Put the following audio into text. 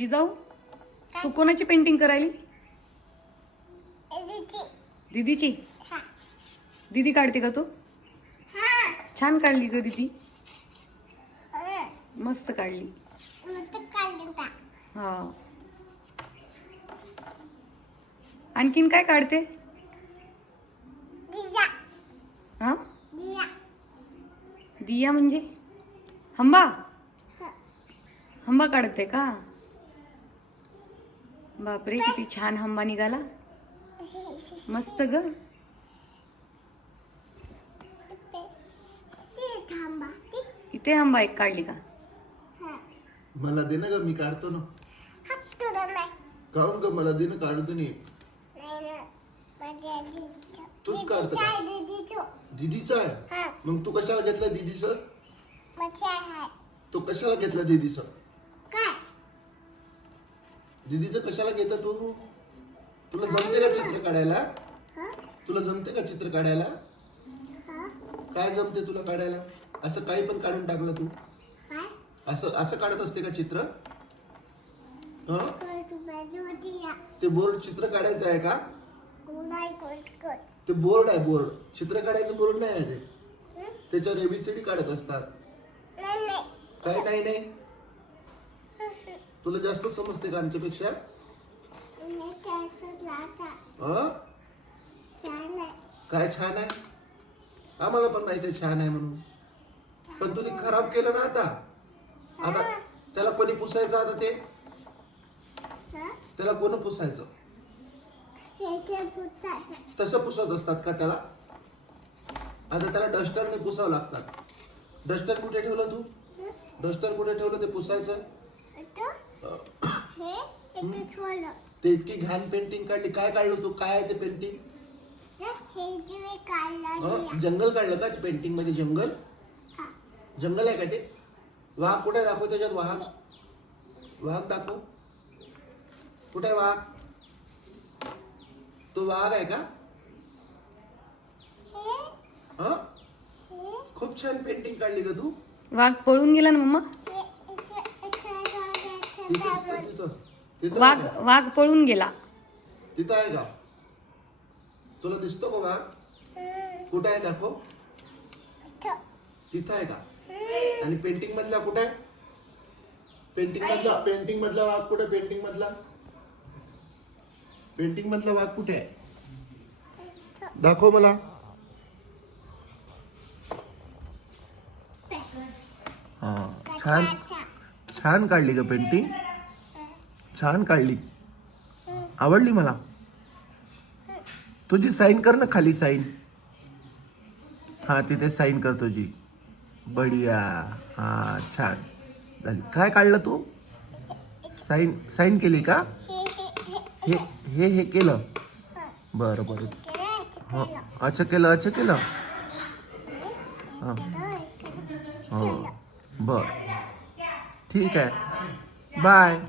जिजाऊ तू कोणाची पेंटिंग करायली? दीदीची. दीदी काढते का तू? छान काढली ग दीदी, मस्त काढली. हा, आणखीन काय काढते? हा, दिया म्हणजे हंबा. हंबा काढते का? बापरे, किती छान हंबा निघाला, मस्त ग. इथे हंबा एक काढली का? मला दे ना ग, मी काढतो ना. काढून ग, मला दे ना, काढतो नाही. तूच काढतो का? दीदीचा आहे. मग तू कशाला घेतला दीदीचं? तू कशाला घेतला दीदीचं? दीदीचं कशाला घेता तू? तुला जमते का चित्र काढायला? तुला जमते का चित्र काढायला? काय जमते तुला काढायला? असं काही पण काढून टाकलं तू? असं असं काढत असते का चित्र? ते बोर्ड चित्र काढायचं आहे का? ते बोर्ड आहे, बोर्ड. चित्र काढायचं बोर्ड नाही आहे ते. त्याच्यावर एबीसीडी काढत असतात. काय नाही नाही, तुला जास्त समजते का आमच्यापेक्षा? काय छान आहे? आम्हाला पण माहिती आहे छान आहे म्हणून, पण तू ते खराब केलं ना. आता त्याला कोणी पुसायचं? आता ते त्याला कोण पुसायचं? तसं पुसत असतात का त्याला? आता त्याला डस्टरने पुसावं लागतात. डस्टर कुठे ठेवलं तू? डस्टर कुठे ठेवलं ते पुसायचं? ते इतकी घाण पेंटिंग काढली. काय काढलं तू? काय आहे ते पेंटिंग? जंगल काढलं का पेंटिंग मध्ये? जंगल, जंगल आहे का ते? वाघ कुठे? दाखव त्याच्यात. वाघ, वाघ दाखव. कुठे आहे वाघ? तो वाघ आहे का? हा, खूप छान पेंटिंग काढली का तू. वाघ पळून गेला ना मम्मा. वाघ वाघ पळून गेला. तिथं आहे का? तुला दिसतो का वाघ? कुठे आहे? दाखव. तिथं आहे का? आणि पेंटिंग मधला कुठे आहे? पेंटिंग मधला वाघ कुठे? पेंटिंग मधला वाघ कुठे आहे? दाखव मला. हा, छान छान काढली ग पेंटिंग, छान काढली, आवडली मला. तुझी साईन कर ना खाली, साईन. हा, तिथे साईन कर तुझी. बढिया. हा, छान झाली. काय काढलं तू? साईन, साईन केली का? हे हे हे केलं. बरं बरं. हा, अच्छा केलं, अच्छा केलं. हा हा, बरं, ठीक आहे. बाय.